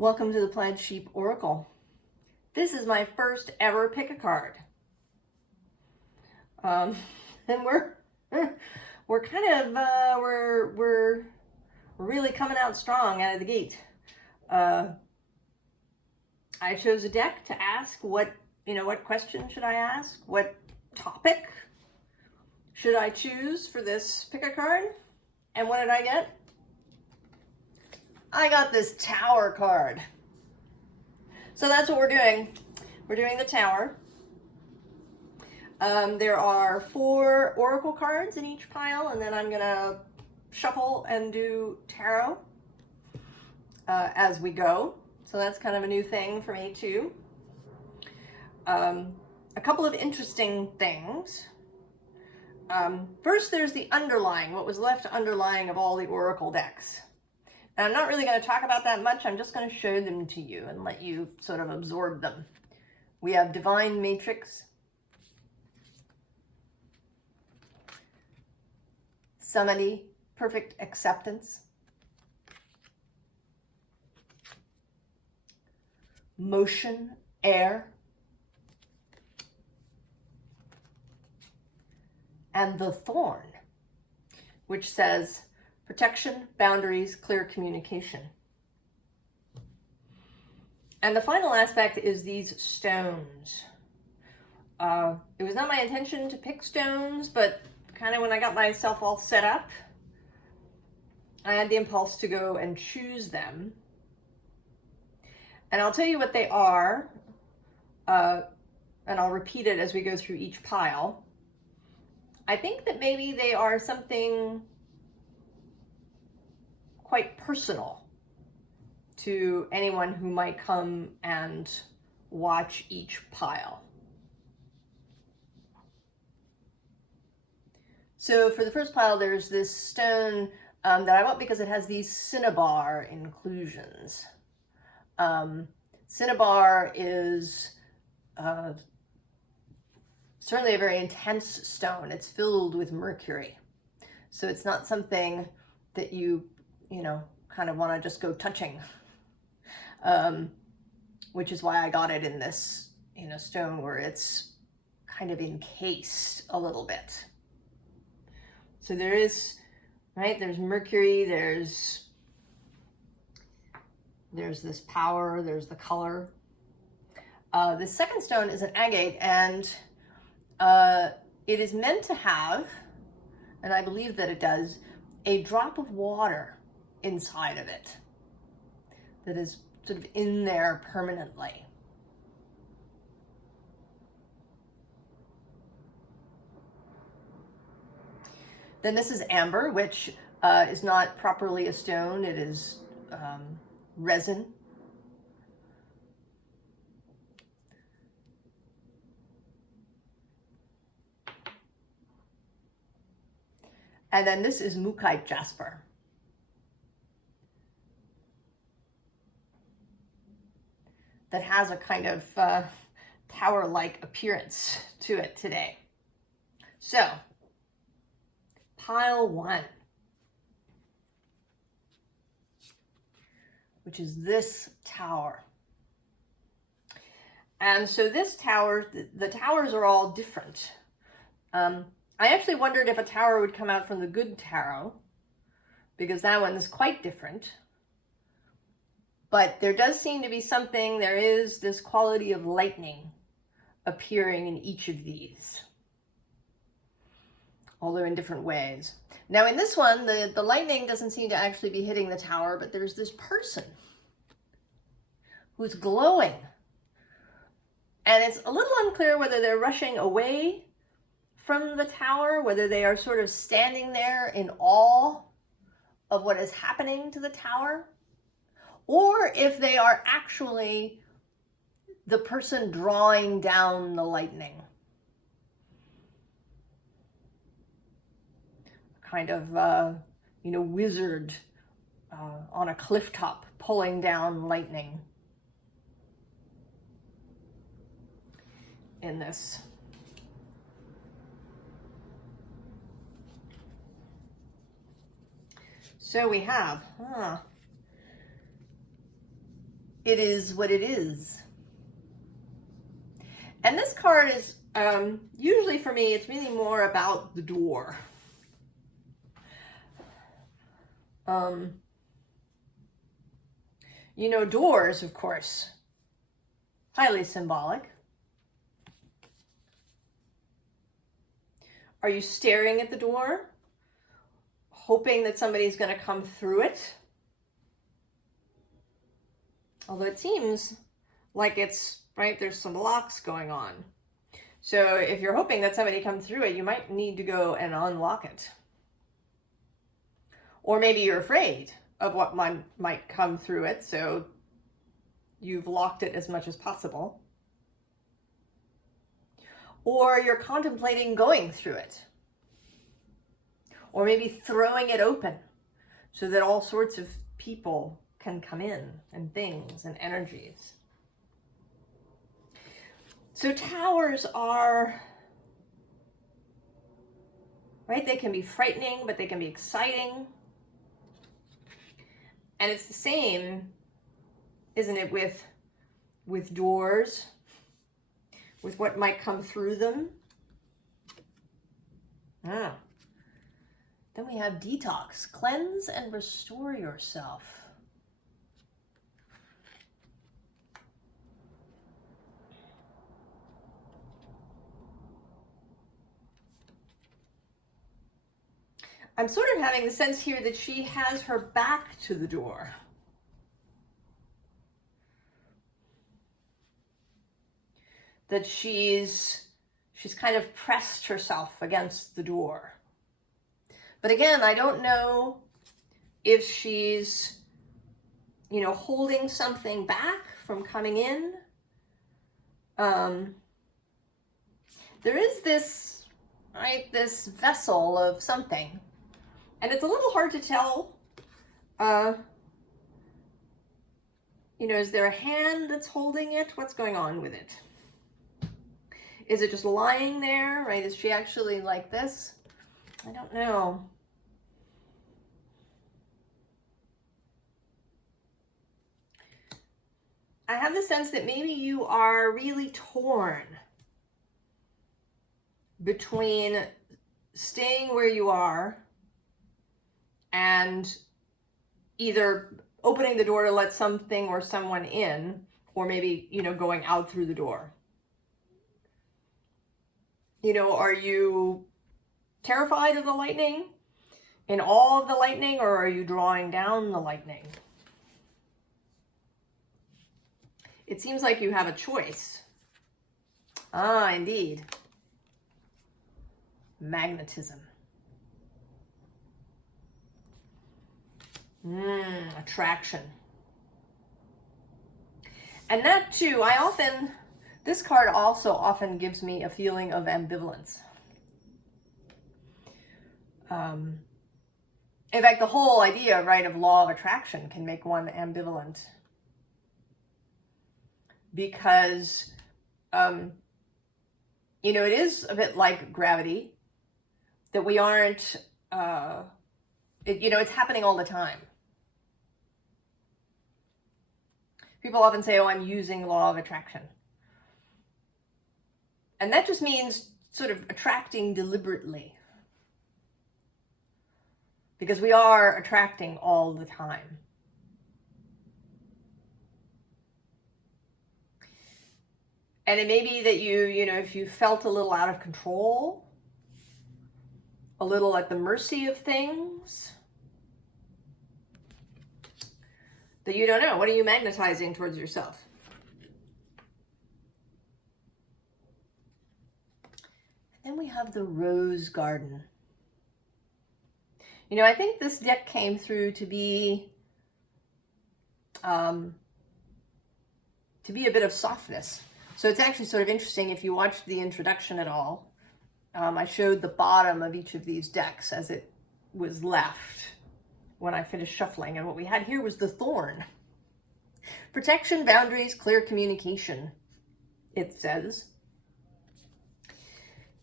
Welcome to the Plaid Sheep Oracle. This is my first ever pick a card. And we're kind of we're really coming out strong out of the gate. I chose a deck to ask what question should I ask? What topic should I choose for this pick a card? And what did I get? I got this Tower card. So that's what we're doing. We're doing the Tower. There are 4 Oracle cards in each pile, and then I'm going to shuffle and do Tarot as we go. So that's kind of a new thing for me too. A couple of interesting things. First, there's the underlying, what was left underlying of all the Oracle decks. And I'm not really going to talk about that much. I'm just going to show them to you and let you sort of absorb them. We have Divine Matrix, Summity, Perfect Acceptance, Motion, Air, and the Thorn, which says protection, boundaries, clear communication. And the final aspect is these stones. It was not my intention to pick stones, but kind of when I got myself all set up, I had the impulse to go and choose them. And I'll tell you what they are, and I'll repeat it as we go through each pile. I think that maybe they are something quite personal to anyone who might come and watch each pile. So for the first pile, there's this stone that I want because it has these cinnabar inclusions. Cinnabar is certainly a very intense stone. It's filled with mercury. So it's not something that you kind of want to just go touching, which is why I got it in this, stone where it's kind of encased a little bit. So there is, there's mercury, there's this power, there's the color. The second stone is an agate, and it is meant to have, and I believe that it does, a drop of water inside of it that is sort of in there permanently. Then this is amber, which is not properly a stone. It is resin. And then this is Mookaite jasper. That has a kind of tower-like appearance to it today. So, pile 1, which is this tower. And so this tower, the towers are all different. I actually wondered if a tower would come out from the good tarot, because that one is quite different. But there does seem to be something, there is this quality of lightning appearing in each of these, although in different ways. Now in this one, the lightning doesn't seem to actually be hitting the tower, but there's this person who's glowing. And it's a little unclear whether they're rushing away from the tower, whether they are sort of standing there in awe of what is happening to the tower, or if they are actually the person drawing down the lightning. Kind of, wizard on a cliff top pulling down lightning in this. So we have, it is what it is. And this card is, usually for me, it's really more about the door. You know, doors, of course, highly symbolic. Are you staring at the door, hoping that somebody's going to come through it? Although it seems like it's, right, there's some locks going on. So if you're hoping that somebody comes through it, you might need to go and unlock it. Or maybe you're afraid of what might come through it, so you've locked it as much as possible. Or you're contemplating going through it. Or maybe throwing it open so that all sorts of people can come in, and things and energies. So towers are, right, they can be frightening, but they can be exciting. And it's the same, isn't it, with doors, with what might come through them. Ah. Then we have detox, cleanse and restore yourself. I'm sort of having the sense here that she has her back to the door. That she's kind of pressed herself against the door. But again, I don't know if she's, you know, holding something back from coming in. There is this, right, this vessel of something. And it's a little hard to tell, you know, is there a hand that's holding it? What's going on with it? Is it just lying there, right? Is she actually like this? I don't know. I have the sense that maybe you are really torn between staying where you are and either opening the door to let something or someone in, or maybe, you know, going out through the door. You know, are you terrified of the lightning, in awe of the lightning, or are you drawing down the lightning? It seems like you have a choice. Ah, indeed. Magnetism. Attraction. And that too, this card also often gives me a feeling of ambivalence. In fact, the whole idea, right, of law of attraction can make one ambivalent. Because, you know, it is a bit like gravity, that we aren't, you know, it's happening all the time. People often say, oh, I'm using law of attraction. And that just means sort of attracting deliberately. Because we are attracting all the time. And it may be that you know, if you felt a little out of control, a little at the mercy of things, that you don't know. What are you magnetizing towards yourself? And then we have the Rose Garden. You know, I think this deck came through to be a bit of softness. So it's actually sort of interesting if you watched the introduction at all. I showed the bottom of each of these decks as it was left when I finished shuffling. And what we had here was the Thorn. Protection, boundaries, clear communication, it says.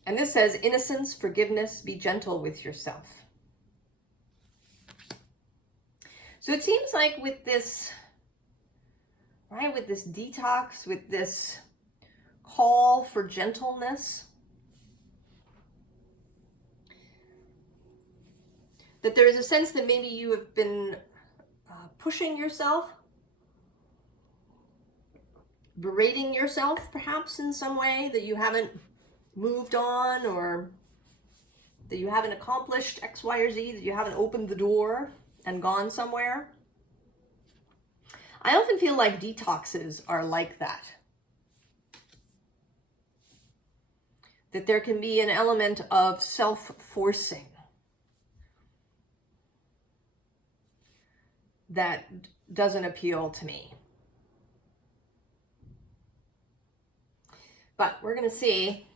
And this says, innocence, forgiveness, be gentle with yourself. So it seems like with this, right? With this detox, with this call for gentleness. That there is a sense that maybe you have been pushing yourself, berating yourself perhaps in some way, that you haven't moved on, or that you haven't accomplished X, Y, or Z, that you haven't opened the door and gone somewhere. I often feel like detoxes are like that. That there can be an element of self-forcing that doesn't appeal to me. But we're going to see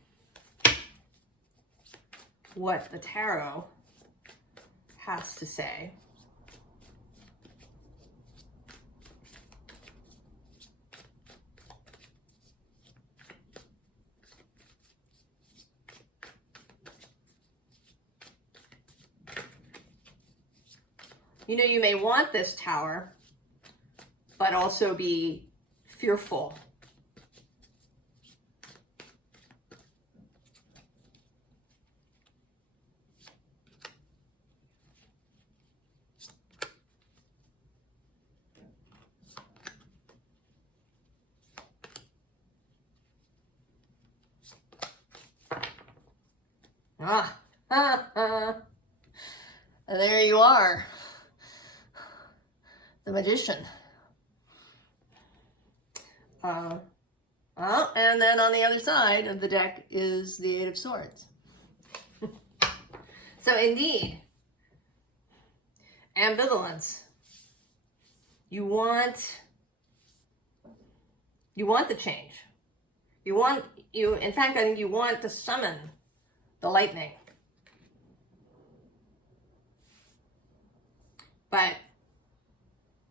what the tarot has to say. You know, you may want this Tower, but also be fearful. There you are. The Magician. And then on the other side of the deck is the Eight of Swords. So indeed, ambivalence. You want the change. In fact, I think you want to summon the lightning.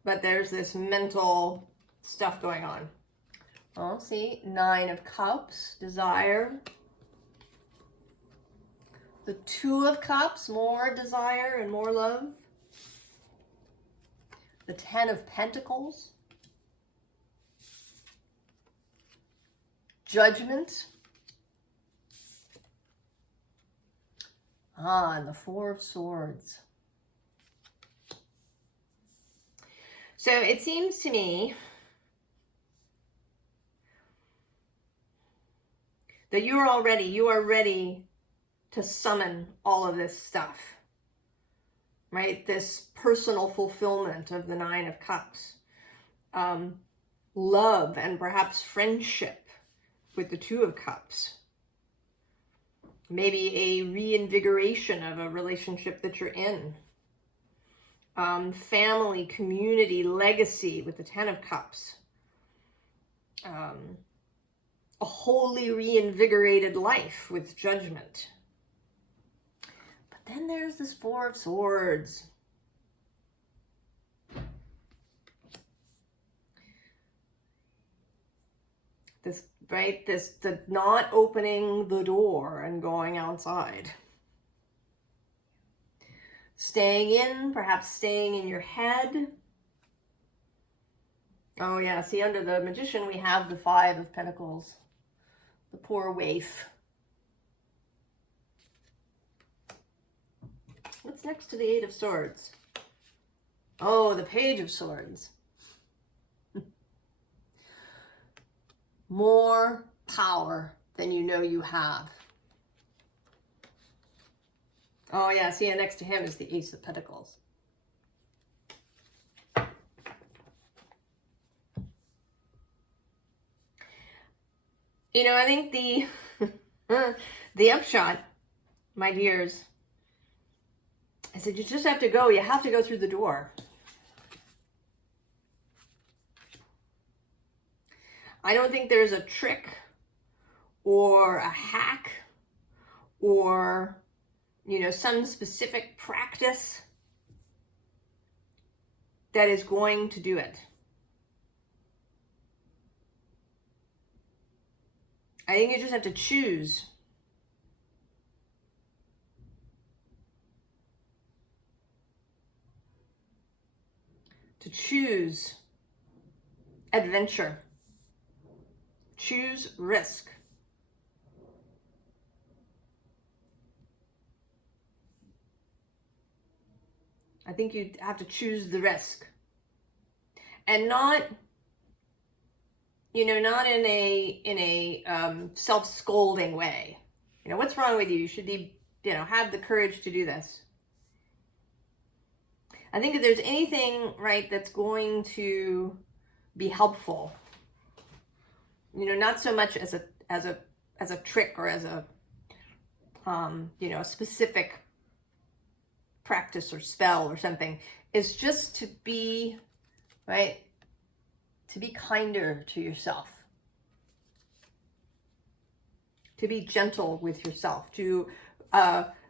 But there's this mental stuff going on. Oh, see, Nine of Cups, desire. The Two of Cups, more desire and more love. The Ten of Pentacles. Judgment. And the Four of Swords. So it seems to me that you are ready to summon all of this stuff, right? This personal fulfillment of the Nine of Cups. Love and perhaps friendship with the Two of Cups. Maybe a reinvigoration of a relationship that you're in. Family, community, legacy with the Ten of Cups. A wholly reinvigorated life with Judgment. But then there's this Four of Swords. The not opening the door and going outside. Staying in, perhaps staying in your head. Oh yeah, see, under the Magician we have the Five of Pentacles. The poor waif. What's next to the Eight of Swords? Oh, the Page of Swords. More power than you know you have. Oh yeah, see, and next to him is the Ace of Pentacles. You know, I think the upshot, my dears, I said, you just have to go. You have to go through the door. I don't think there's a trick or a hack or, you know, some specific practice that is going to do it. I think you just have to choose. To choose adventure. Choose risk. I think you have to choose the risk. And not, not in a self-scolding way. What's wrong with you? You should be, have the courage to do this. I think if there's anything, right, that's going to be helpful, not so much as a trick or as a a specific practice or spell or something, is just to be, right, to be kinder to yourself, to be gentle with yourself, to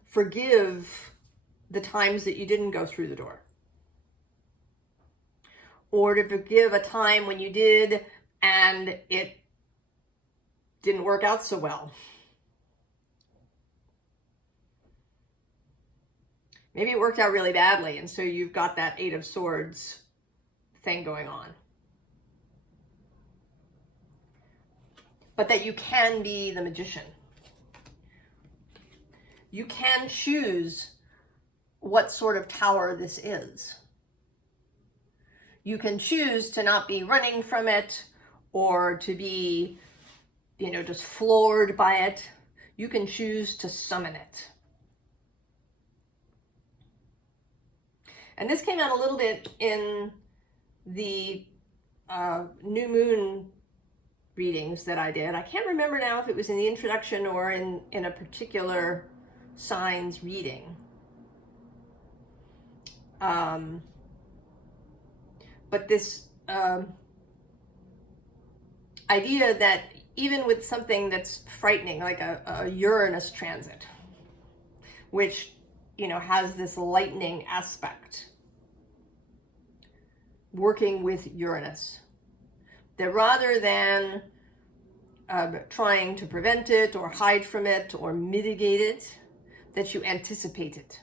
forgive the times that you didn't go through the door, or to forgive a time when you did and it didn't work out so well. Maybe it worked out really badly, and so you've got that Eight of Swords thing going on. But that you can be the magician. You can choose what sort of tower this is. You can choose to not be running from it or to be, just floored by it. You can choose to summon it. And this came out a little bit in the new moon readings that I did. I can't remember now if it was in the introduction or in a particular signs reading. But this idea that even with something that's frightening, like a Uranus transit, which, has this lightning aspect, working with Uranus, that rather than trying to prevent it or hide from it or mitigate it, that you anticipate it.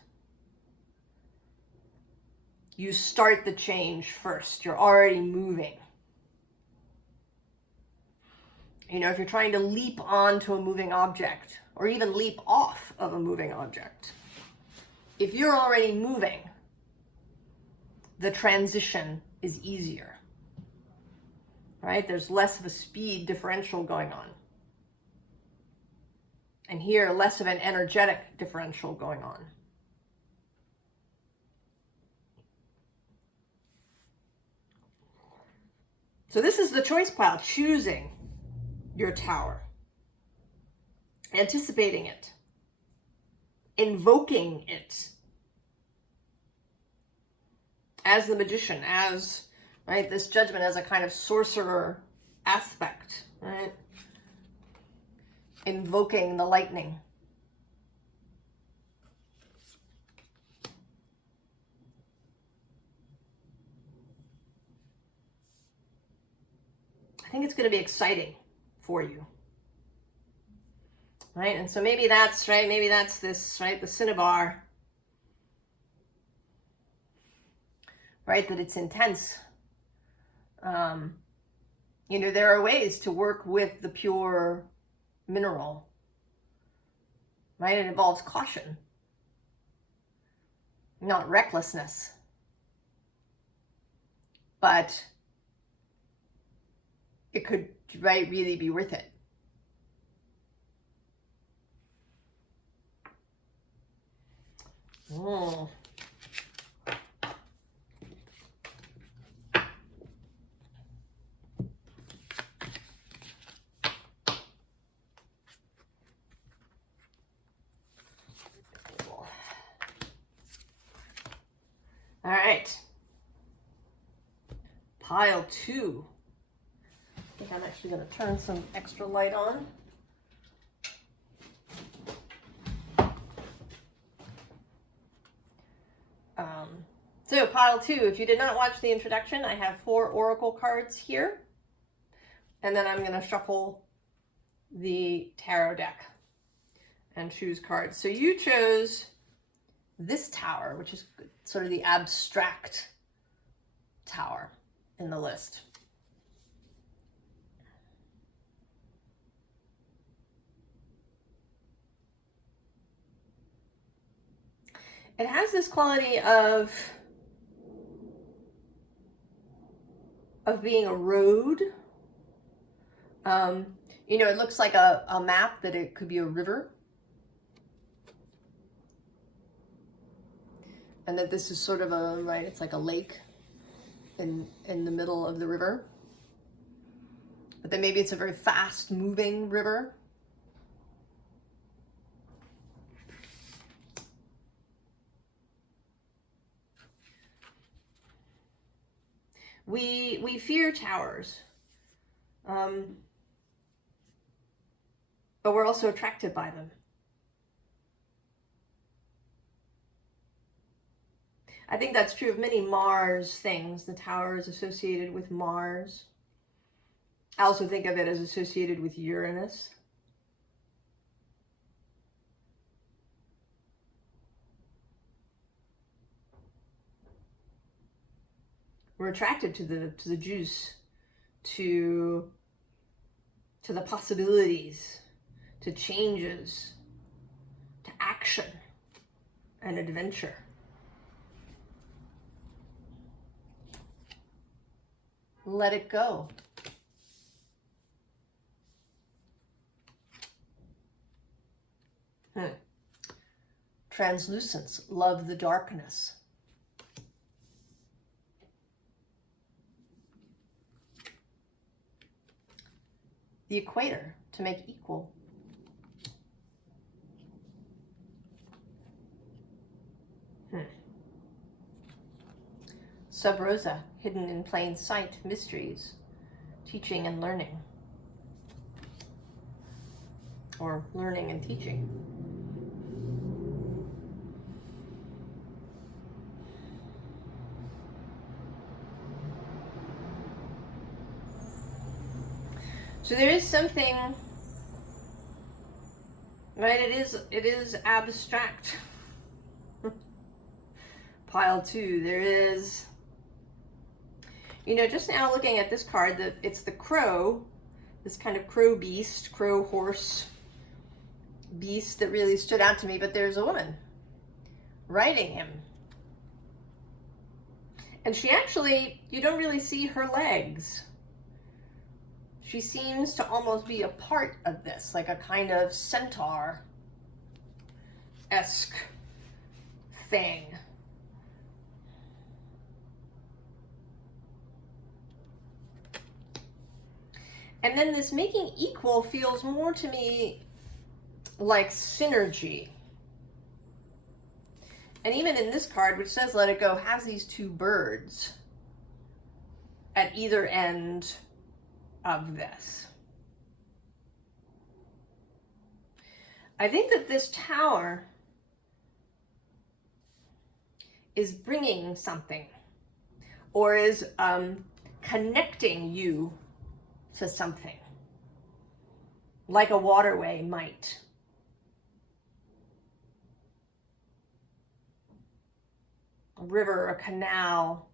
You start the change first. You're already moving. If you're trying to leap onto a moving object or even leap off of a moving object, if you're already moving, the transition is easier, right? There's less of a speed differential going on. And here, less of an energetic differential going on. So this is the choice pile, choosing your tower, anticipating it, invoking it as the magician, as, right, this judgment as a kind of sorcerer aspect, right? Invoking the lightning. I think it's going to be exciting for you. Right? And so maybe that's, right, maybe that's this, right, the cinnabar. Right, that it's intense. There are ways to work with the pure mineral. Right? It involves caution, not recklessness. But it could, right, really be worth it. Oh. All right. Pile 2. I think I'm actually going to turn some extra light on. So pile 2, if you did not watch the introduction, I have 4 oracle cards here. And then I'm going to shuffle the tarot deck and choose cards. So you chose this tower, which is sort of the abstract tower in the list. it has this quality of being a road. You know, it looks like a map that it could be a river. And that this is sort of a, right, it's like a lake in the middle of the river. But then maybe it's a very fast moving river. We fear towers. But we're also attracted by them. I think that's true of many Mars things. The tower is associated with Mars. I also think of it as associated with Uranus. We're attracted to the juice, to the possibilities, to changes, to action and adventure. Let it go. Translucence, love the darkness. The equator, to make equal. Sub rosa, hidden in plain sight, mysteries, teaching and learning. Or learning and teaching. So there is something, right? It is abstract. Pile 2, there is, you know, just now looking at this card, that it's the crow, this kind of crow beast, crow horse beast that really stood out to me, but there's a woman riding him. And she actually, you don't really see her legs. She seems to almost be a part of this, like a kind of centaur-esque thing. And then this making equal feels more to me like synergy. And even in this card, which says let it go, has these two birds at either end of this. I think that this tower is bringing something, or is connecting you to something, like a waterway might. A river, a canal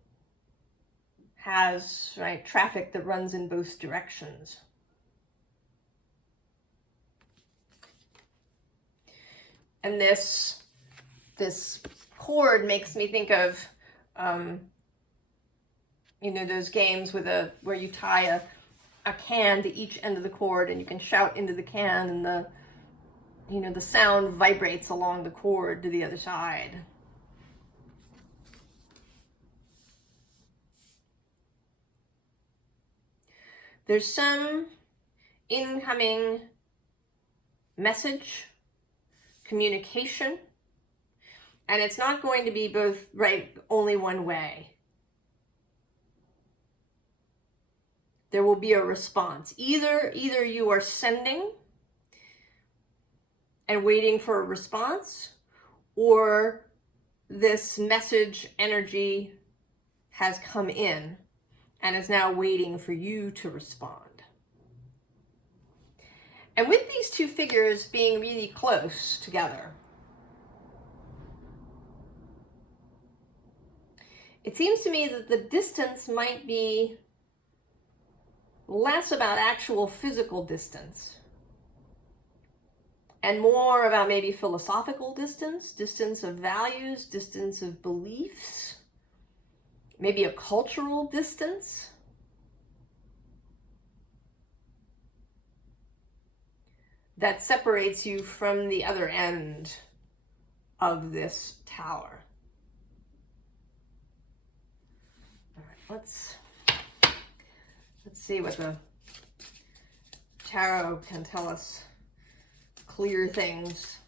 has, right, traffic that runs in both directions. And this cord makes me think of, you know, those games with where you tie a can to each end of the cord and you can shout into the can and the sound vibrates along the cord to the other side. There's some incoming message, communication, and it's not going to be both, right, only one way. There will be a response. Either you are sending and waiting for a response, or this message energy has come in and is now waiting for you to respond. And with these two figures being really close together, it seems to me that the distance might be less about actual physical distance and more about maybe philosophical distance, distance of values, distance of beliefs, maybe a cultural distance. That separates you from the other end of this tower. All right, let's see what the tarot can tell us. Clear things.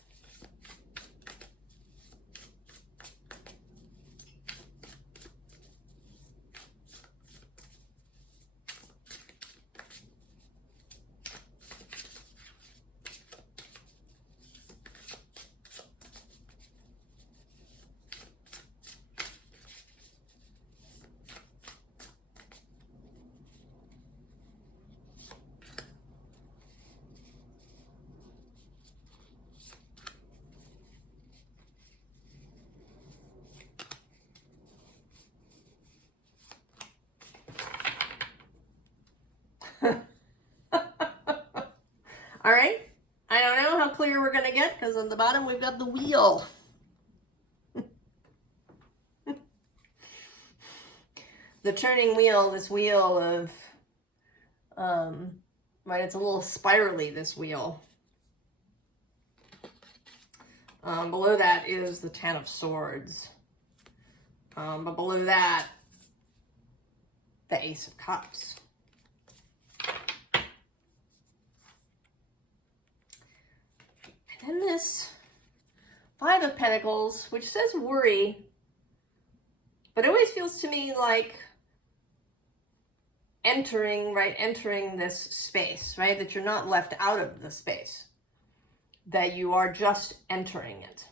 All right, I don't know how clear we're gonna get because on the bottom we've got the wheel. The turning wheel, this wheel of, right, it's a little spirally, this wheel. Below that is the Ten of Swords. But below that, the Ace of Cups. And then this Five of Pentacles, which says worry, but it always feels to me like entering this space, right? That you're not left out of the space, that you are just entering it.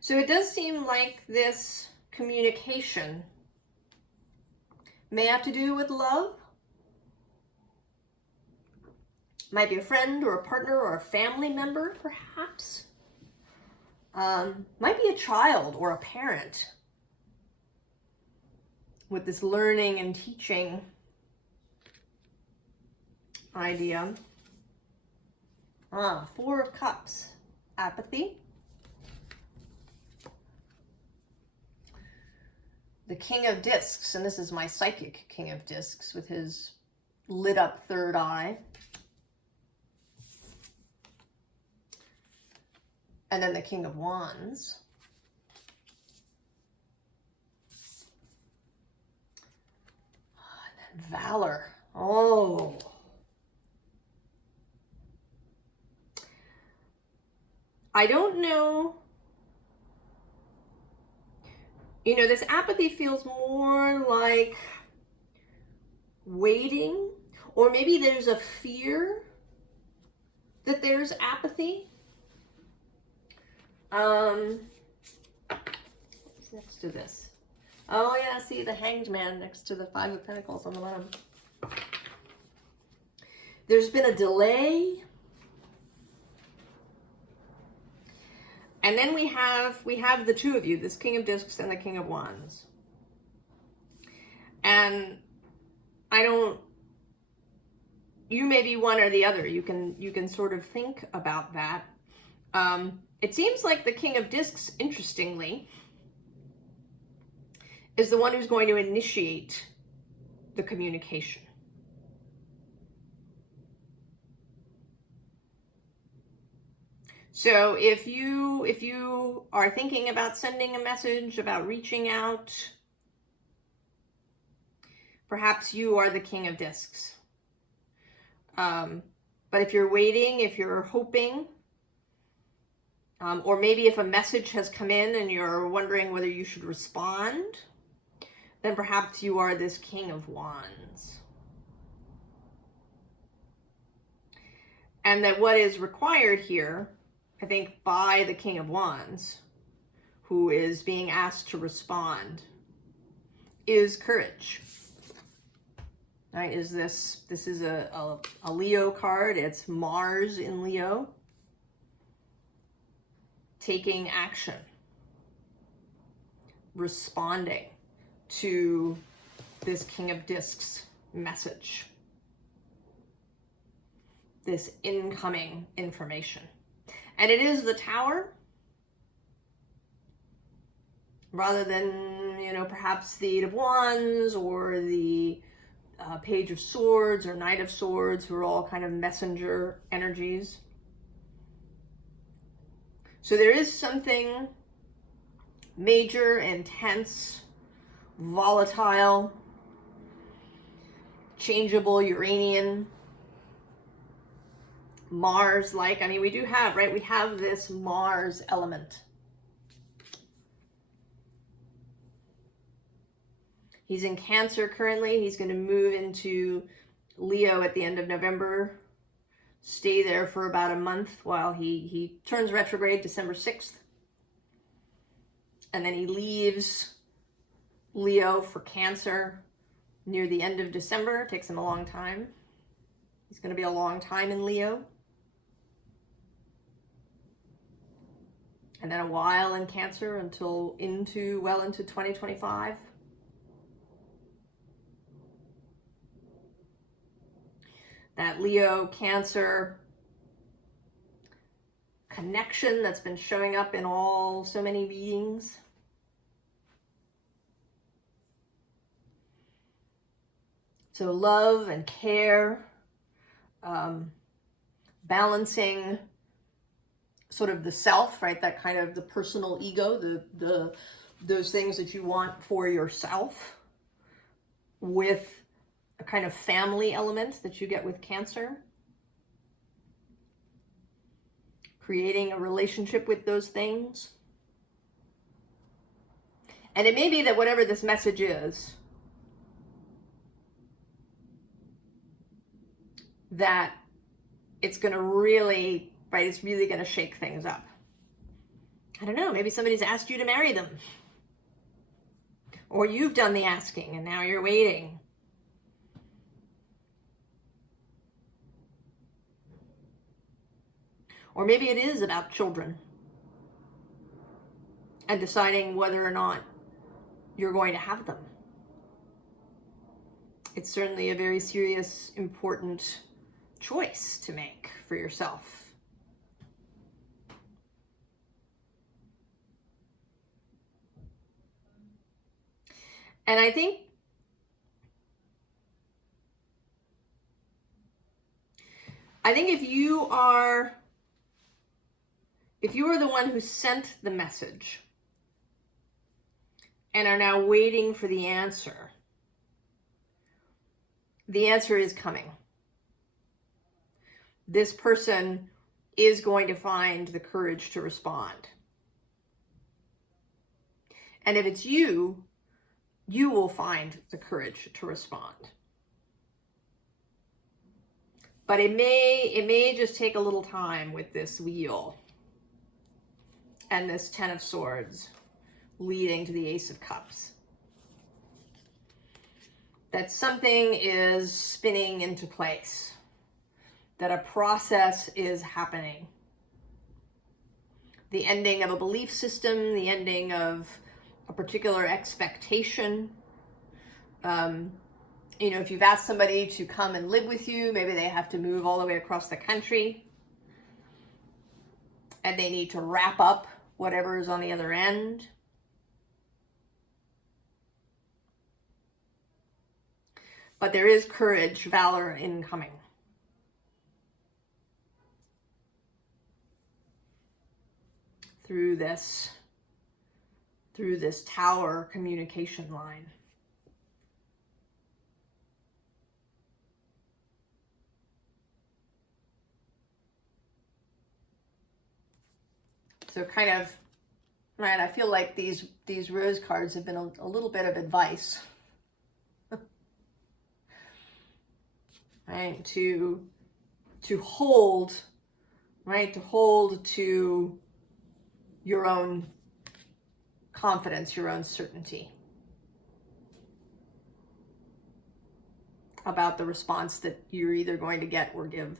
So it does seem like this communication may have to do with love. Might be a friend or a partner or a family member, perhaps. Might be a child or a parent with this learning and teaching idea. Four of Cups, apathy. The King of Discs, and this is my psychic King of Discs with his lit up third eye. And then the King of Wands. And then Valor. Oh. I don't know. You know, this apathy feels more like waiting, or maybe there's a fear that there's apathy. What's next to this? Oh yeah, see the Hanged Man next to the Five of Pentacles on the bottom. There's been a delay. And then we have the two of you, this King of Discs and the King of Wands. And you may be one or the other. You can sort of think about that. It seems like the King of Discs, interestingly, is the one who's going to initiate the communication. So if you are thinking about sending a message, about reaching out, perhaps you are the King of Discs. But if you're waiting, if you're hoping, or maybe if a message has come in and you're wondering whether you should respond, then perhaps you are this King of Wands. And that what is required here, I think, by the King of Wands, who is being asked to respond, is courage. Right? This is a Leo card. It's Mars in Leo. Taking action, responding to this King of Discs message, this incoming information. And it is the Tower, rather than, you know, perhaps the Eight of Wands or the Page of Swords or Knight of Swords, who are all kind of messenger energies. So there is something major, intense, volatile, changeable, Uranian, Mars-like. I mean, we do have, right? We have this Mars element. He's in Cancer currently. He's going to move into Leo at the end of November. Stay there for about a month while he turns retrograde December 6th. And then he leaves Leo for Cancer near the end of December. It takes him a long time. He's going to be a long time in Leo. And then a while in Cancer until well into 2025. That Leo Cancer connection that's been showing up in so many readings. So love and care, balancing sort of the self, right? That kind of the personal ego, those things that you want for yourself, with a kind of family element that you get with Cancer. Creating a relationship with those things. And it may be that whatever this message is, that it's going to really, right, it's really going to shake things up. I don't know, maybe somebody's asked you to marry them. Or you've done the asking and now you're waiting. Or maybe it is about children and deciding whether or not you're going to have them. It's certainly a very serious, important choice to make for yourself. And I think if you are the one who sent the message and are now waiting for the answer is coming. This person is going to find the courage to respond. And if it's you, you will find the courage to respond. But it may just take a little time with this wheel and this Ten of Swords leading to the Ace of Cups. That something is spinning into place, that a process is happening. The ending of a belief system, the ending of a particular expectation. You know, if you've asked somebody to come and live with you, maybe they have to move all the way across the country and they need to wrap up whatever is on the other end. But there is courage, valor incoming. Through this Tower communication line. So kind of, right, I feel like these rose cards have been a little bit of advice. Right, to hold, right, to hold to your own confidence, your own certainty about the response that you're either going to get or give.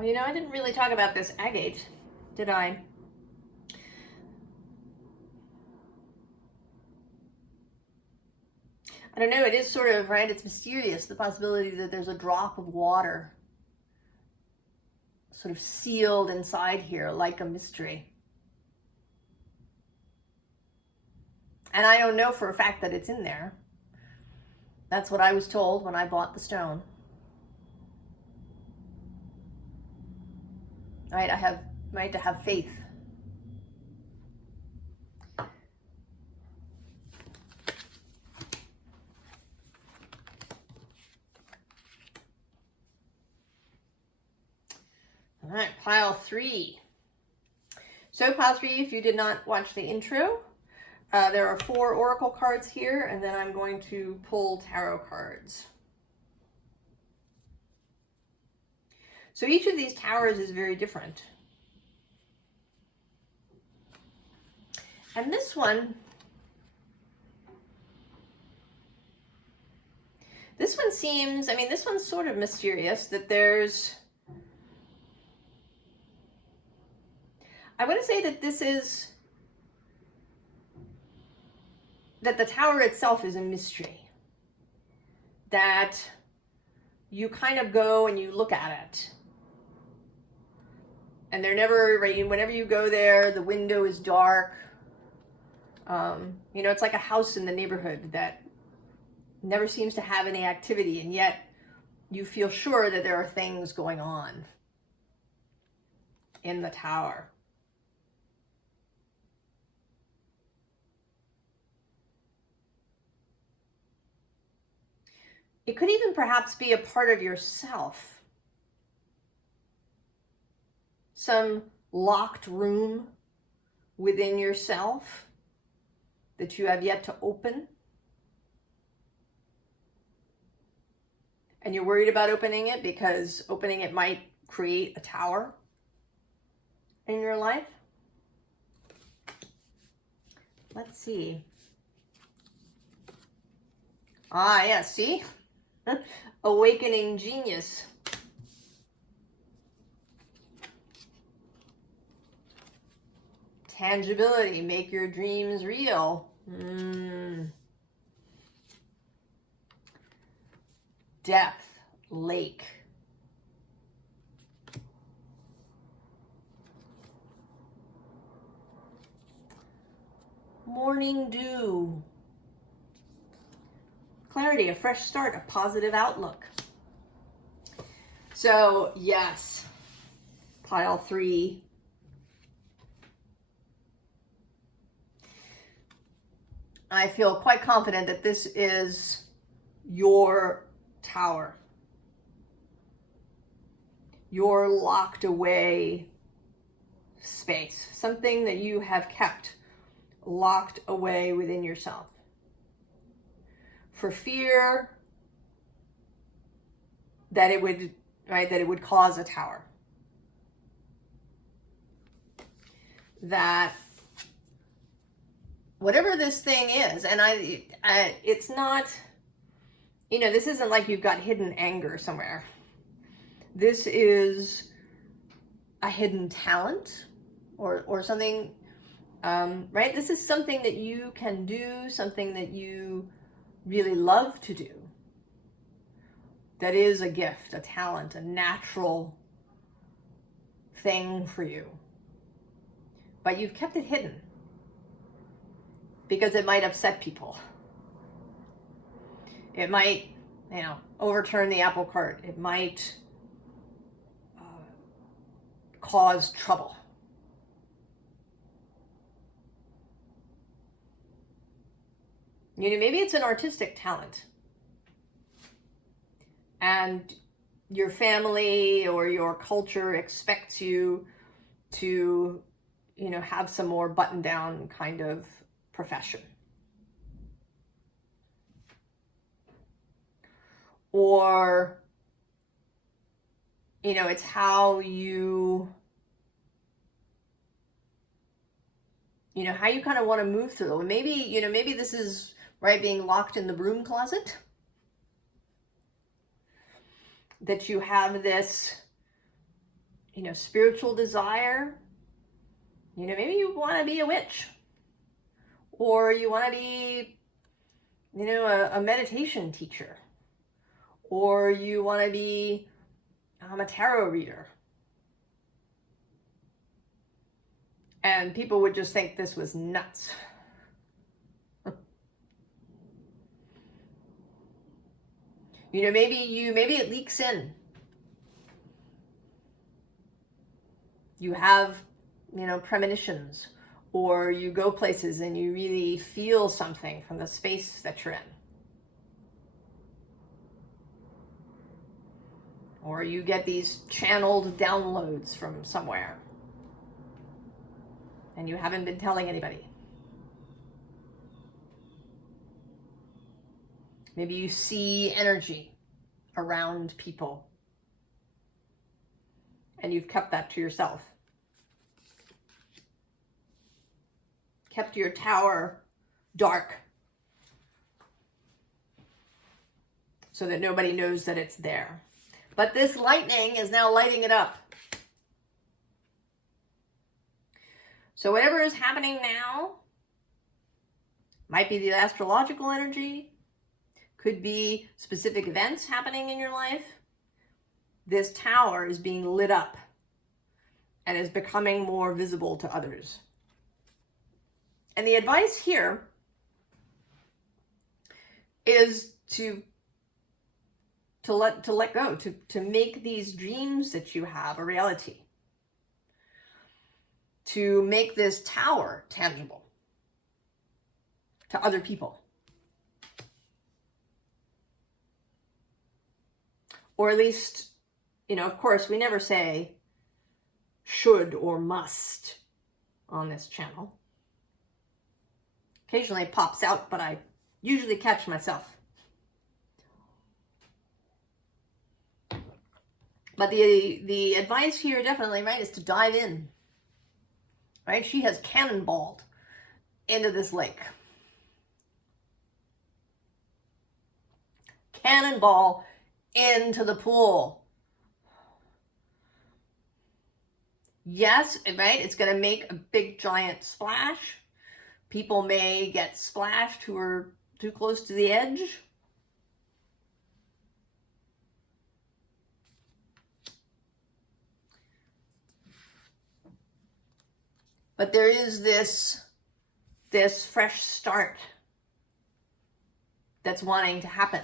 Oh, you know, I didn't really talk about this agate, did I? I don't know, it is sort of, right, it's mysterious, the possibility that there's a drop of water sort of sealed inside here like a mystery. And I don't know for a fact that it's in there. That's what I was told when I bought the stone. Right, I have to have faith. All right, pile 3. So pile 3, if you did not watch the intro, there are 4 oracle cards here, and then I'm going to pull tarot cards. So each of these towers is very different. And this one seems, I mean, this one's sort of mysterious, that there's, I want to say that this is, that the tower itself is a mystery. That you kind of go and you look at it. And they're never, right, whenever you go there, the window is dark. You know, it's like a house in the neighborhood that never seems to have any activity, and yet you feel sure that there are things going on in the tower. It could even perhaps be a part of yourself. Some locked room within yourself that you have yet to open. And you're worried about opening it because opening it might create a tower in your life. Let's see. Ah, yeah, see? Awakening genius. Tangibility, make your dreams real. Depth, lake. Morning dew. Clarity, a fresh start, a positive outlook. So, yes, pile 3. I feel quite confident that this is your tower. Your locked away space. Something that you have kept locked away within yourself. For fear that it would, right, that it would cause a tower. That whatever this thing is, and it's not, you know, this isn't like you've got hidden anger somewhere. This is a hidden talent or something, right? This is something that you can do, something that you really love to do. That is a gift, a talent, a natural thing for you. But you've kept it hidden because it might upset people. It might, you know, overturn the apple cart. It might cause trouble. You know, maybe it's an artistic talent. And your family or your culture expects you to, you know, have some more button down kind of profession. Or, you know, it's how you know, how you kind of want to move through. Maybe, you know, maybe this is, right, being locked in the broom closet. That you have this spiritual desire. Maybe you want to be a witch, or you want to be, a meditation teacher, or you want to be a tarot reader. And people would just think this was nuts. Maybe it leaks in. You have, premonitions, or you go places and you really feel something from the space that you're in. Or you get these channeled downloads from somewhere and you haven't been telling anybody. Maybe you see energy around people and you've kept that to yourself. Kept your tower dark so that nobody knows that it's there. But this lightning is now lighting it up. So whatever is happening now might be the astrological energy, could be specific events happening in your life. This tower is being lit up and is becoming more visible to others. And the advice here is to let go, to make these dreams that you have a reality. To make this tower tangible to other people. Or at least, of course, we never say should or must on this channel. Occasionally it pops out, but I usually catch myself. But the advice here definitely, right, is to dive in. Right? She has cannonballed into this lake. Cannonball into the pool. Yes, right? It's going to make a big giant splash. People may get splashed who are too close to the edge. But there is this fresh start that's wanting to happen.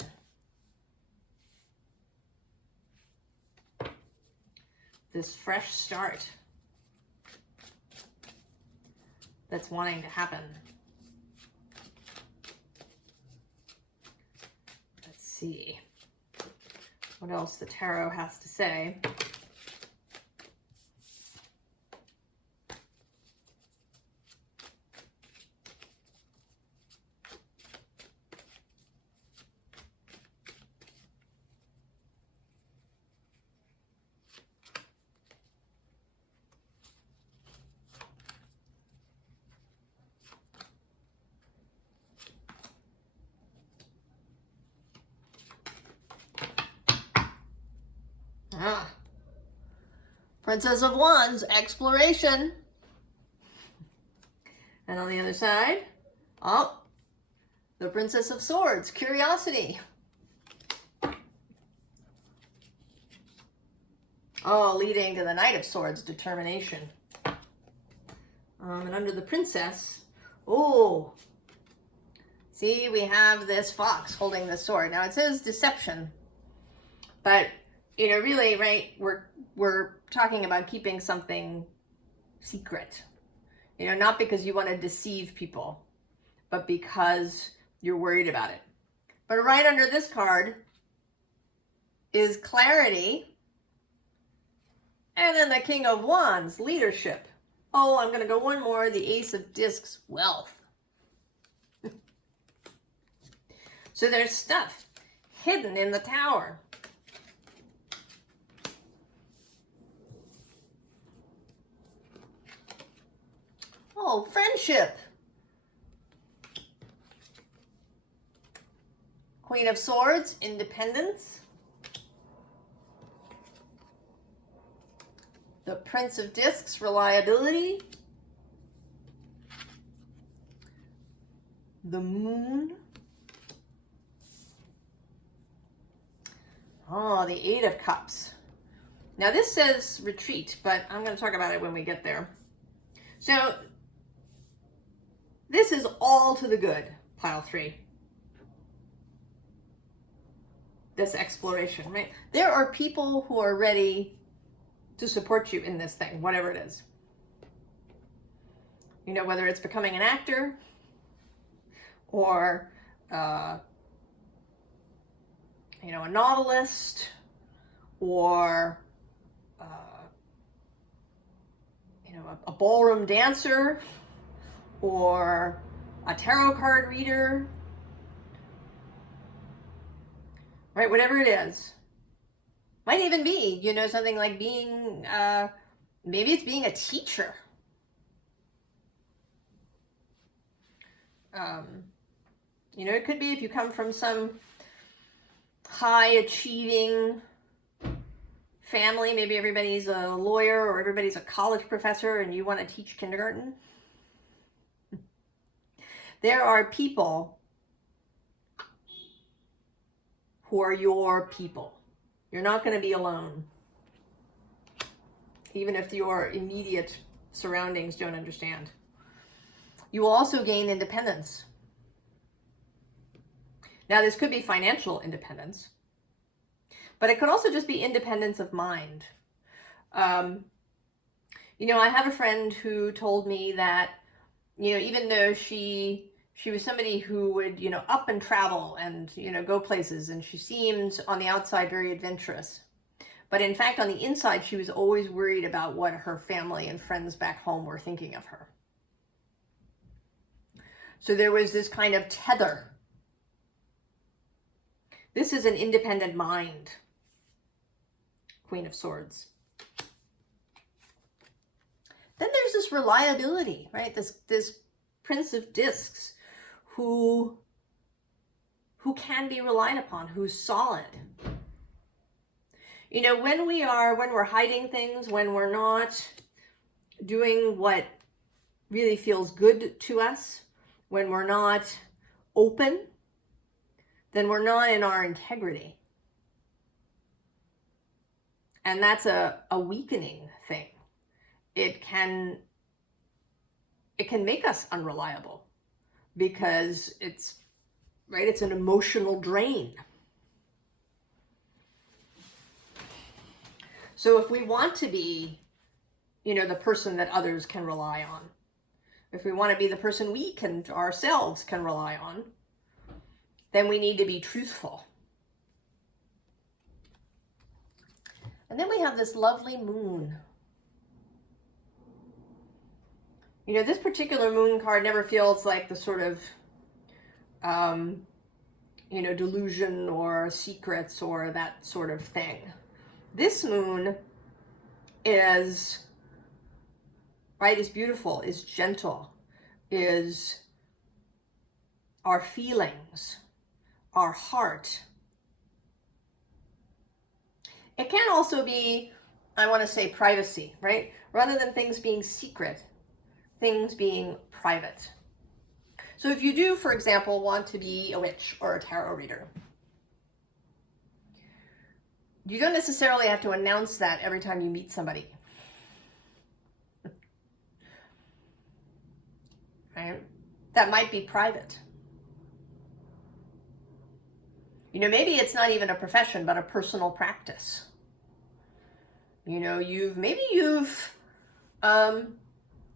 This fresh start that's wanting to happen. Let's see what else the tarot has to say. Princess of Wands, exploration. And on the other side, the Princess of Swords, curiosity. Leading to the Knight of Swords, determination. And under the Princess, see, we have this fox holding the sword. Now it says deception, but really, right, we're talking about keeping something secret. Not because you want to deceive people, but because you're worried about it. But right under this card is clarity. And then the King of Wands, leadership. I'm going to go one more, the Ace of Discs, wealth. So there's stuff hidden in the tower. Friendship. Queen of Swords, independence. The Prince of Discs, reliability. The Moon. Oh, the Eight of Cups. Now this says retreat, but I'm going to talk about it when we get there. So this is all to the good, pile 3. This exploration, right? There are people who are ready to support you in this thing, whatever it is. You know, whether it's becoming an actor or, you know, a novelist or, you know, a ballroom dancer or a tarot card reader, right? Whatever it is. Might even be, you know, something like being, maybe it's being a teacher. You know, it could be if you come from some high achieving family, maybe everybody's a lawyer or everybody's a college professor and you want to teach kindergarten. There are people who are your people. You're not going to be alone, even if your immediate surroundings don't understand. You will also gain independence. Now, this could be financial independence, but it could also just be independence of mind. You know, I have a friend who told me that, you know, even though she was somebody who would, you know, up and travel and, you know, go places, and she seemed on the outside very adventurous. But in fact, on the inside, she was always worried about what her family and friends back home were thinking of her. So there was this kind of tether. This is an independent mind. Queen of Swords. Then there's this reliability, right? This Prince of Discs who can be relied upon, who's solid. You know, when we're hiding things, when we're not doing what really feels good to us, when we're not open, then we're not in our integrity. And that's a weakening thing. It can make us unreliable because it's an emotional drain. So if we want to be, you know, the person that others can rely on, if we want to be the person we ourselves can rely on, then we need to be truthful. And then we have this lovely moon. You know, this particular moon card never feels like the sort of, you know, delusion or secrets or that sort of thing. This moon is, right, is beautiful, is gentle, is our feelings, our heart. It can also be, I want to say, privacy, right? Rather than things being secret, things being private. So if you do, for example, want to be a witch or a tarot reader, you don't necessarily have to announce that every time you meet somebody. Right? That might be private. You know, maybe it's not even a profession, but a personal practice. You know, you've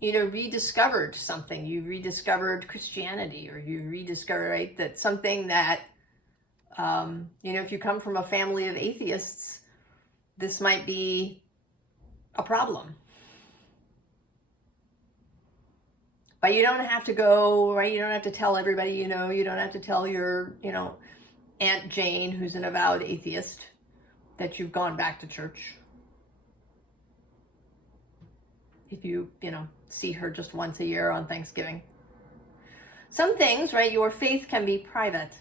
you know, rediscovered something. You've rediscovered Christianity, or you've rediscovered, right, that something that, you know, if you come from a family of atheists, this might be a problem. But you don't have to go, right? You don't have to tell everybody, you know, you don't have to tell your, you know, Aunt Jane, who's an avowed atheist, that you've gone back to church. If you know, see her just once a year on Thanksgiving. Some things, right, your faith can be private.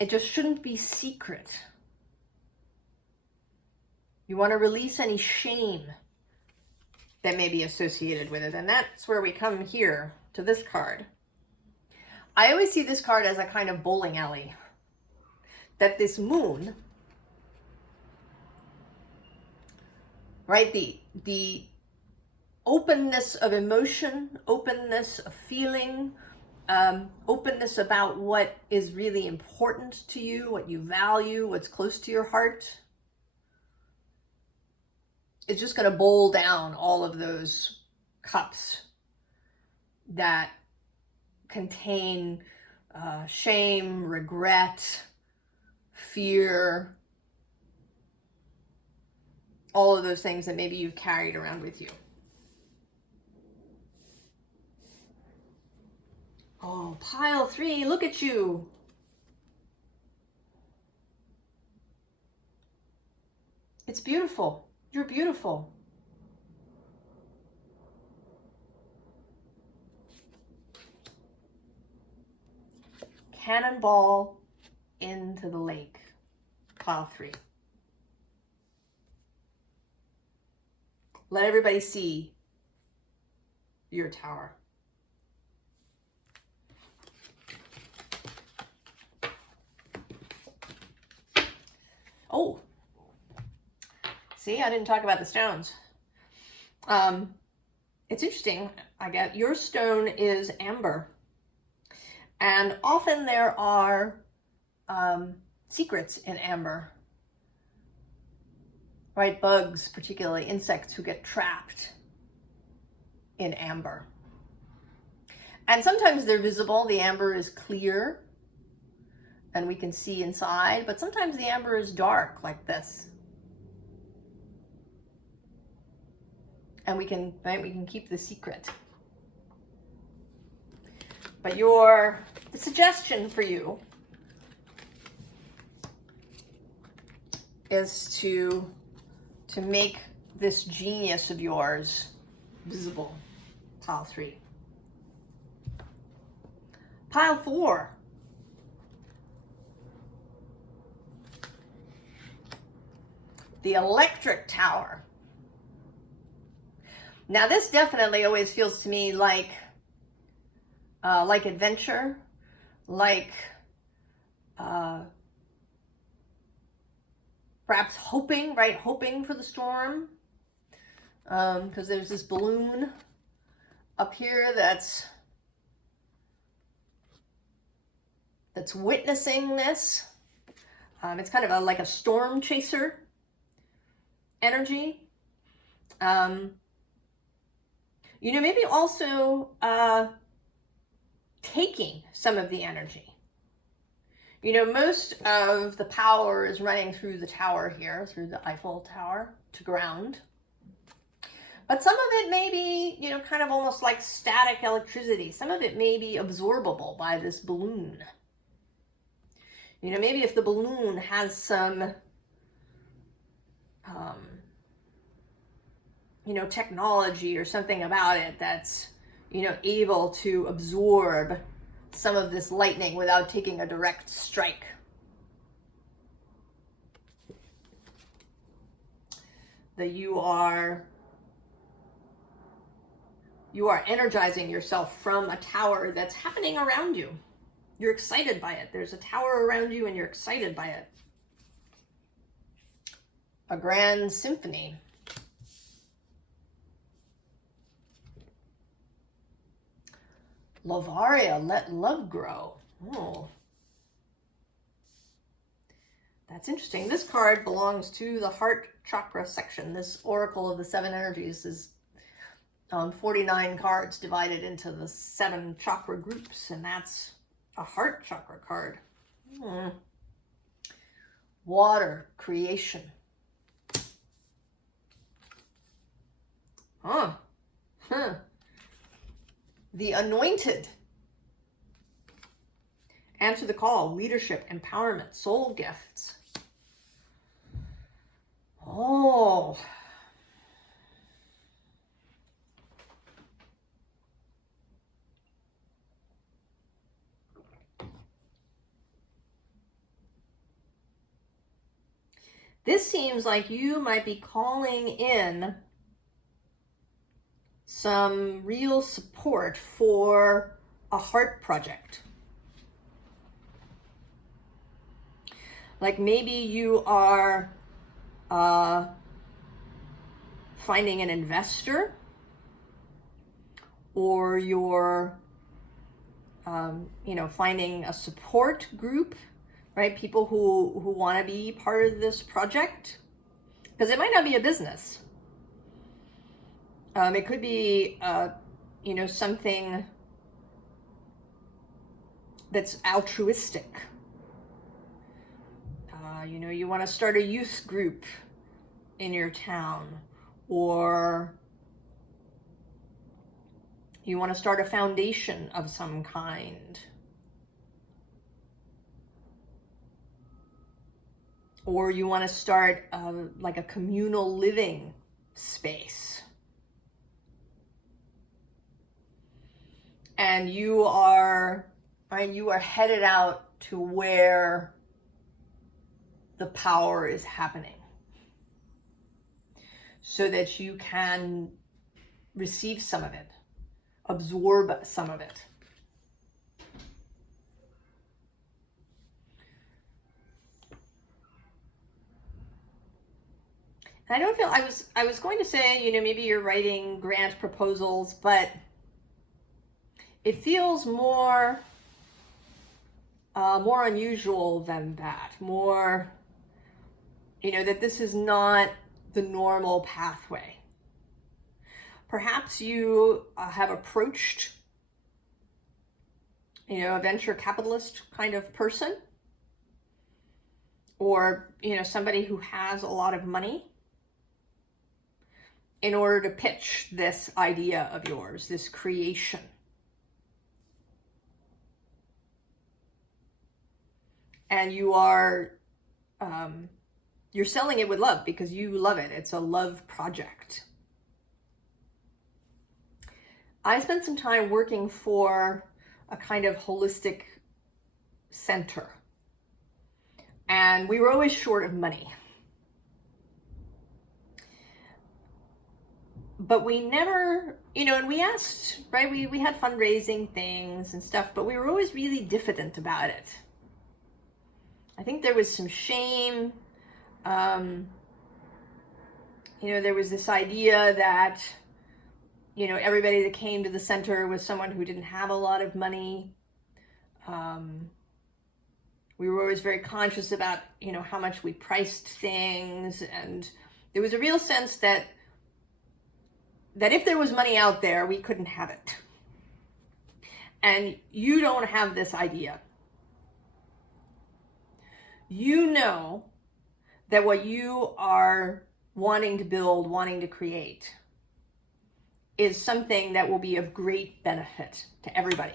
It just shouldn't be secret. You want to release any shame that may be associated with it. And that's where we come here to this card. I always see this card as a kind of bowling alley. That this moon, right, the openness of emotion, openness of feeling, openness about what is really important to you, what you value, what's close to your heart, is just going to bowl down all of those cups that contain shame, regret, fear, all of those things that maybe you've carried around with you. Oh, pile 3, look at you. It's beautiful. You're beautiful. Cannonball into the lake. Pile 3. Let everybody see your tower. Oh, see, I didn't talk about the stones. It's interesting. I get your stone is amber. And often there are secrets in amber. Right? Bugs, particularly insects who get trapped in amber. And sometimes they're visible. The amber is clear and we can see inside, but sometimes the amber is dark like this. And we can keep the secret. But the suggestion for you is to make this genius of yours visible. Pile 3. Pile 4. The electric tower. Now this definitely always feels to me like adventure, like perhaps hoping, right? Hoping for the storm. Because there's this balloon up here that's witnessing this. It's kind of like a storm chaser energy. Maybe also taking some of the energy. Most of the power is running through the tower here, through the Eiffel Tower to ground. But some of it may be, kind of almost like static electricity. Some of it may be absorbable by this balloon. Maybe if the balloon has some, technology or something about it that's, able to absorb some of this lightning without taking a direct strike. That you are energizing yourself from a tower that's happening around you. You're excited by it. There's a tower around you and you're excited by it. A grand symphony. Lovaria, let love grow. Oh. That's interesting. This card belongs to the heart chakra section. This Oracle of the 7 energies is 49 cards divided into the 7 chakra groups, and that's a heart chakra card. Water, creation. The anointed. Answer the call, leadership, empowerment, soul gifts. Oh. this seems like you might be calling in some real support for a heart project. Like maybe you are finding an investor, or you're finding a support group, right? People who want to be part of this project, because it might not be a business. It could be, something that's altruistic. You want to start a youth group in your town, or you want to start a foundation of some kind, or you want to start like a communal living space. And you are headed out to where the power is happening, so that you can receive some of it, absorb some of it. And I don't feel, I was going to say, maybe you're writing grant proposals, but it feels more unusual than that. More, that this is not the normal pathway. Perhaps you have approached, a venture capitalist kind of person, or, somebody who has a lot of money, in order to pitch this idea of yours, this creation. And you are, you're selling it with love because you love it. It's a love project. I spent some time working for a kind of holistic center, and we were always short of money. But we never, and we asked, right? We had fundraising things and stuff, but we were always really diffident about it. I think there was some shame. There was this idea that, everybody that came to the center was someone who didn't have a lot of money. We were always very conscious about, how much we priced things. And there was a real sense that if there was money out there, we couldn't have it. And you don't have this idea. You know that what you are wanting to build, wanting to create, is something that will be of great benefit to everybody.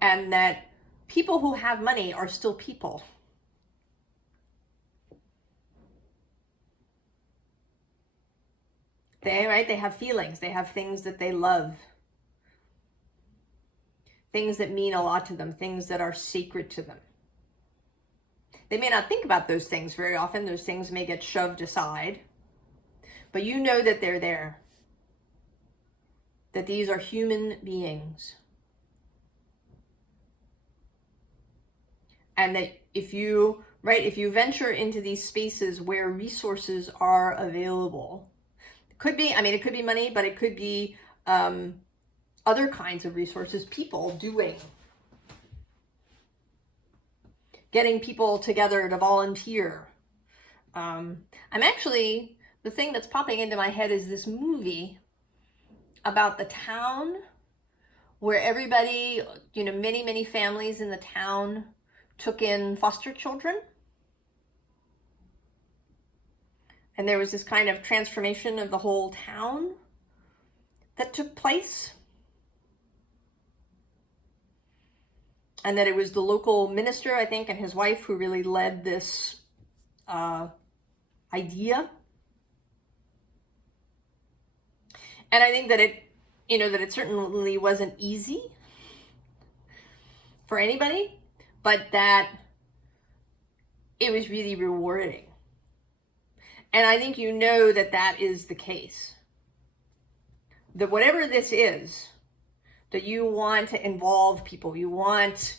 And that people who have money are still people. They have feelings, they have things that they love, things that mean a lot to them, things that are sacred to them. They may not think about those things very often. Those things may get shoved aside, but you know that they're there, that these are human beings. And that if you venture into these spaces where resources are available, it could be money, but it could be other kinds of resources, people doing, getting people together to volunteer. The thing that's popping into my head is this movie about the town where everybody, many, many families in the town took in foster children. And there was this kind of transformation of the whole town that took place. And that it was the local minister, I think, and his wife who really led this idea. And I think that it certainly wasn't easy for anybody, but that it was really rewarding. And I think you know that that is the case. That whatever this is, that you want to involve people, you want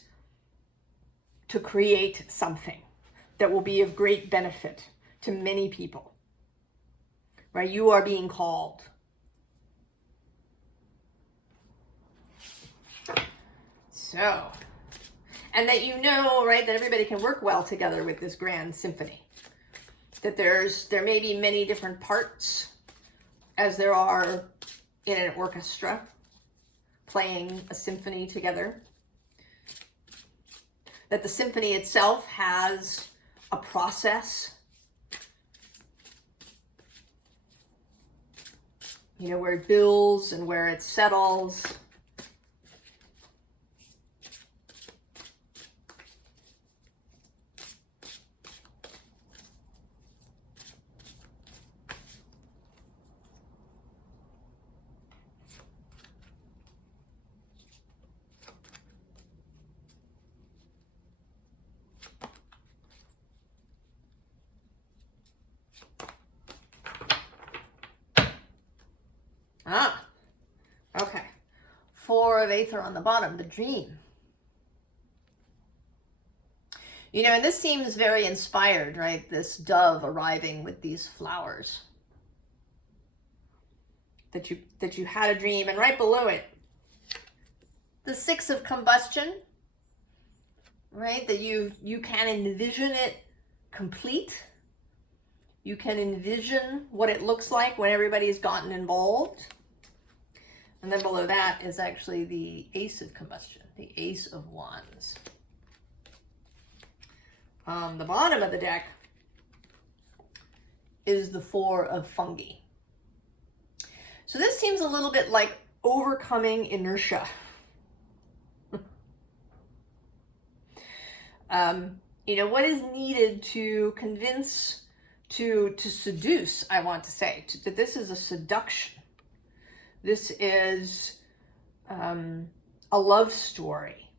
to create something that will be of great benefit to many people, right? You are being called. So, and that you know, right, that everybody can work well together with this grand symphony. That there may be many different parts, as there are in an orchestra, playing a symphony together. That the symphony itself has a process, you know, where it builds and where it settles. Ah, okay. 4 of Aether on the bottom, the dream. You know, and this seems very inspired, right? This dove arriving with these flowers. That you had a dream, and right below it, the 6 of combustion, right? That you can envision it complete. You can envision what it looks like when everybody's gotten involved. And then below that is actually the Ace of combustion, the Ace of Wands. On the bottom of the deck is the 4 of fungi. So this seems a little bit like overcoming inertia. You know, what is needed to convince, to seduce, I want to say, that this is a seduction. This is a love story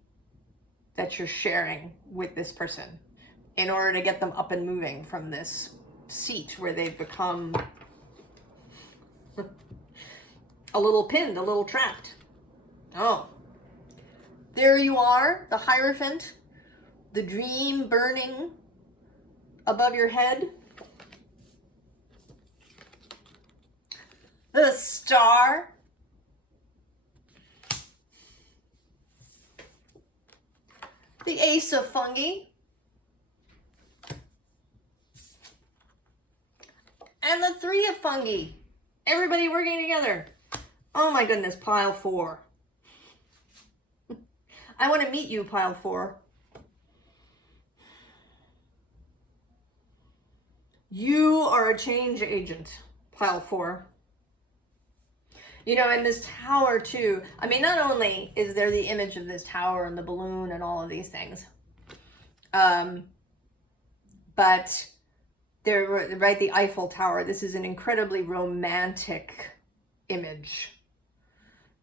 that you're sharing with this person in order to get them up and moving from this seat where they've become a little pinned, a little trapped. Oh, there you are, the Hierophant, the dream burning above your head. The Star. The Ace of fungi. And the 3 of fungi. Everybody working together. Oh my goodness, pile 4. I want to meet you, pile 4. You are a change agent, pile 4. You know, in this tower too, I mean, not only is there the image of this tower and the balloon and all of these things, but there, right, the Eiffel Tower, this is an incredibly romantic image.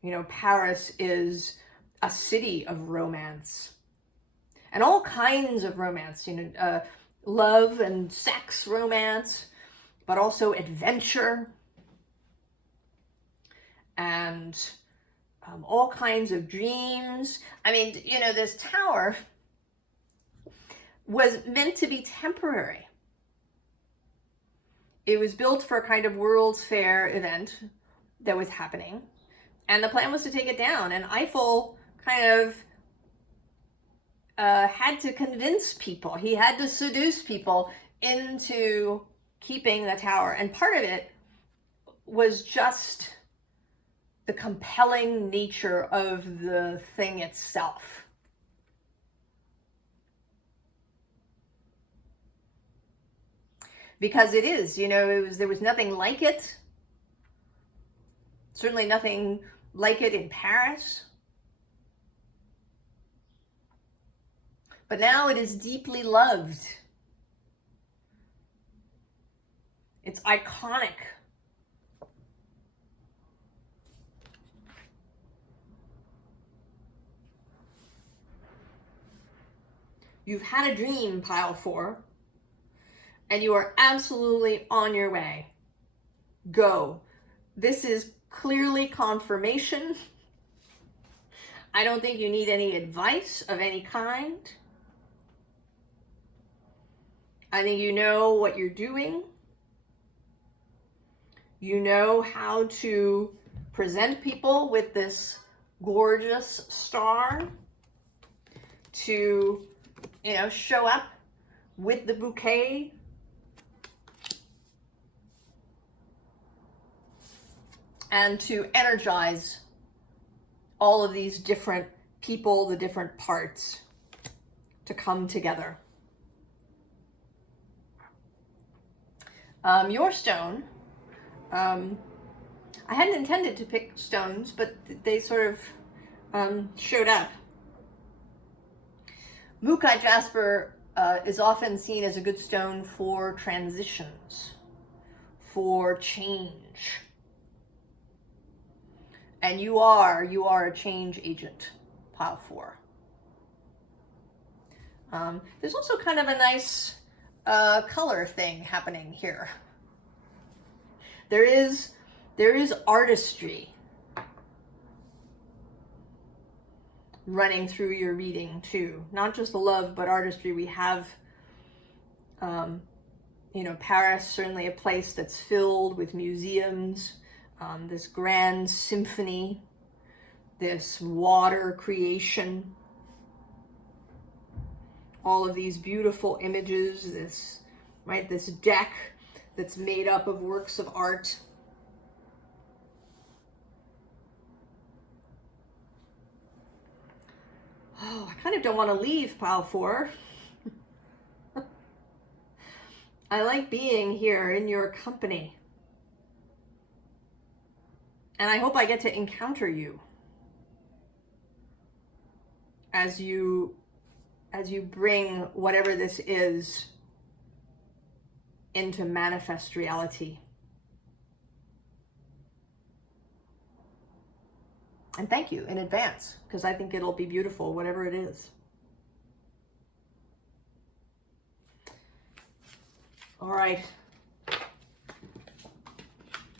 You know, Paris is a city of romance. And all kinds of romance, you know, love and sex romance, but also adventure. And all kinds of dreams. I mean, you know, this tower was meant to be temporary. It was built for a kind of World's Fair event that was happening. And the plan was to take it down. And Eiffel kind of had to convince people. He had to seduce people into keeping the tower. And part of it was just the compelling nature of the thing itself. Because it is, you know, there was nothing like it. Certainly nothing like it in Paris. But now it is deeply loved. It's iconic. You've had a dream, pile 4. and you are absolutely on your way. Go. This is clearly confirmation. I don't think you need any advice of any kind. I think you know what you're doing. You know how to present people with this gorgeous star, to, you know, show up with the bouquet, and to energize all of these different people, the different parts, to come together. Your stone, I hadn't intended to pick stones, but they sort of showed up. Mukai jasper is often seen as a good stone for transitions, for change. And you are a change agent, pile 4. There's also kind of a nice color thing happening here. There is artistry running through your reading too. Not just the love, but artistry. We have, you know, Paris, certainly a place that's filled with museums, this grand symphony, this water creation, all of these beautiful images, this deck that's made up of works of art. Oh, I kind of don't want to leave pile 4. I like being here in your company. And I hope I get to encounter you as you bring whatever this is into manifest reality. And thank you in advance, because I think it'll be beautiful, whatever it is. All right,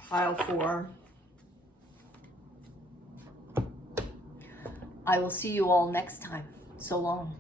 pile 4. I will see you all next time. So long.